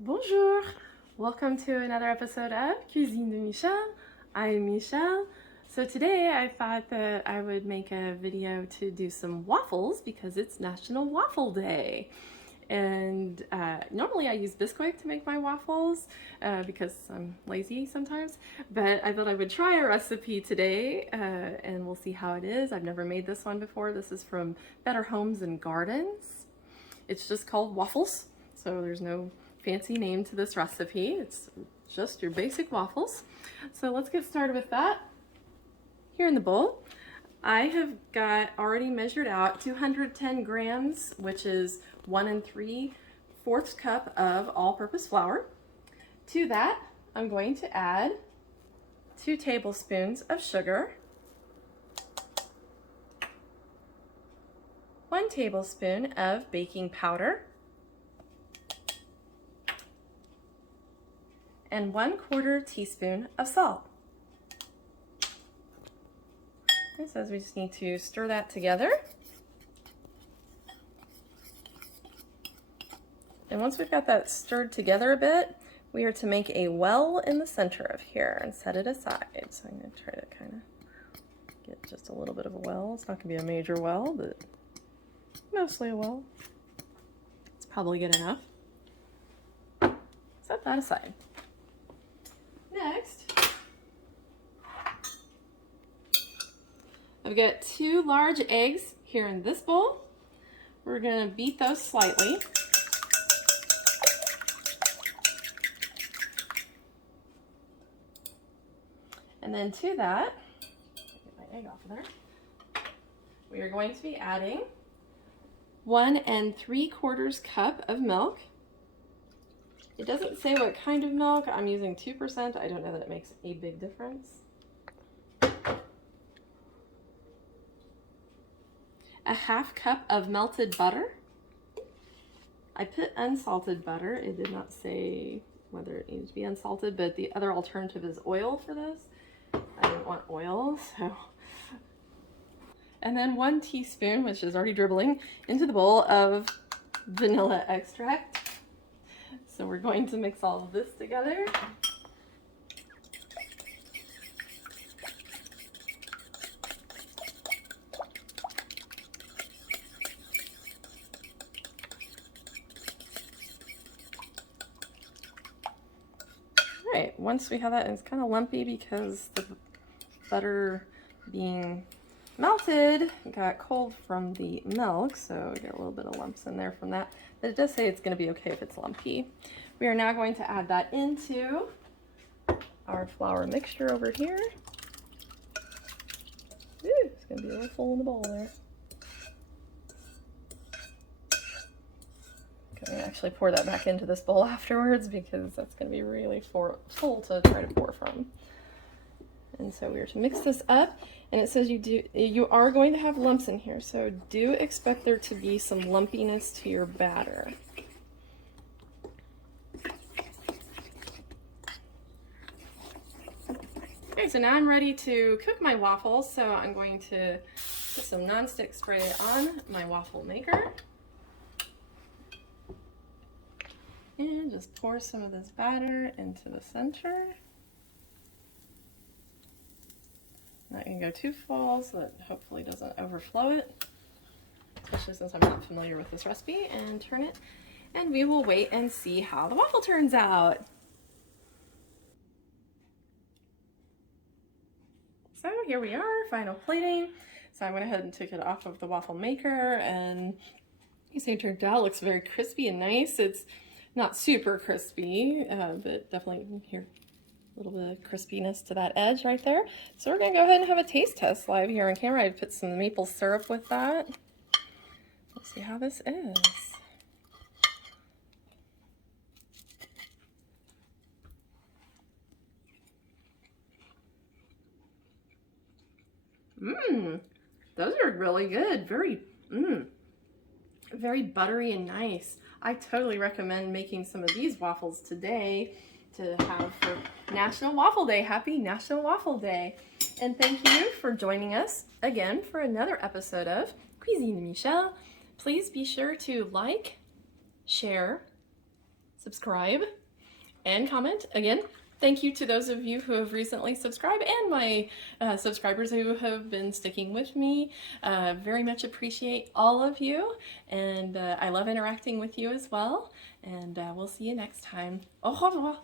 Bonjour! Welcome to another episode of Cuisine de Michel. I'm Michelle. So today I thought that I would make a video to do some waffles because it's National Waffle Day. And normally I use Bisquick to make my waffles because I'm lazy sometimes, but I thought I would try a recipe today and we'll see how it is. I've never made this one before. This is from Better Homes and Gardens. It's just called Waffles, so there's no fancy name to this recipe. It's just your basic waffles. So let's get started with that. Here in the bowl, I have got already measured out 210 grams, which is 1 3/4 cup of all-purpose flour. To that, I'm going to add 2 tablespoons of sugar, 1 tablespoon of baking powder, and 1/4 teaspoon of salt. It says we just need to stir that together. And once we've got that stirred together a bit, we are to make a well in the center of here and set it aside. So I'm going to try to kind of get just a little bit of a well. It's not going to be a major well, but mostly a well. It's probably good enough. Set that aside. Next, I've got 2 large eggs here in this bowl. We're going to beat those slightly. And then to that, get my egg off of there, we are going to be adding 1 3/4 cup of milk. It doesn't say what kind of milk. I'm using 2%. I don't know that it makes a big difference. A 1/2 cup of melted butter. I put unsalted butter. It did not say whether it needs to be unsalted, but the other alternative is oil for this. I didn't want oil, so. And then 1 teaspoon, which is already dribbling, into the bowl of vanilla extract. So we're going to mix all of this together. All right, once we have that, it's kind of lumpy because the butter being melted got cold from the milk, so we got a little bit of lumps in there from that. But it does say it's going to be okay if it's lumpy. We are now going to add that into our flour mixture over here. Ooh, it's going to be a little full in the bowl there. I'm going to actually pour that back into this bowl afterwards because that's going to be really full to try to pour from. And so we are to mix this up, and it says you are going to have lumps in here, so do expect there to be some lumpiness to your batter. Okay, so now I'm ready to cook my waffles, so I'm going to put some nonstick spray on my waffle maker. And just pour some of this batter into the center. Not going to go too full so that hopefully doesn't overflow it, especially since I'm not familiar with this recipe, and turn it, and we will wait and see how the waffle turns out. So here we are, final plating. So I went ahead and took it off of the waffle maker, and you see it turned out. It looks very crispy and nice. It's not super crispy, but definitely here. A little bit of crispiness to that edge right there. So we're going to go ahead and have a taste test live here on camera. I put some maple syrup with that. Let's see how this is. Those are really good. Very buttery and nice. I totally recommend making some of these waffles today to have for National Waffle Day. Happy National Waffle Day. And thank you for joining us again for another episode of Cuisine de Michel. Please be sure to like, share, subscribe, and comment. Again, thank you to those of you who have recently subscribed and my subscribers who have been sticking with me. Very much appreciate all of you, and I love interacting with you as well. And we'll see you next time. Au revoir!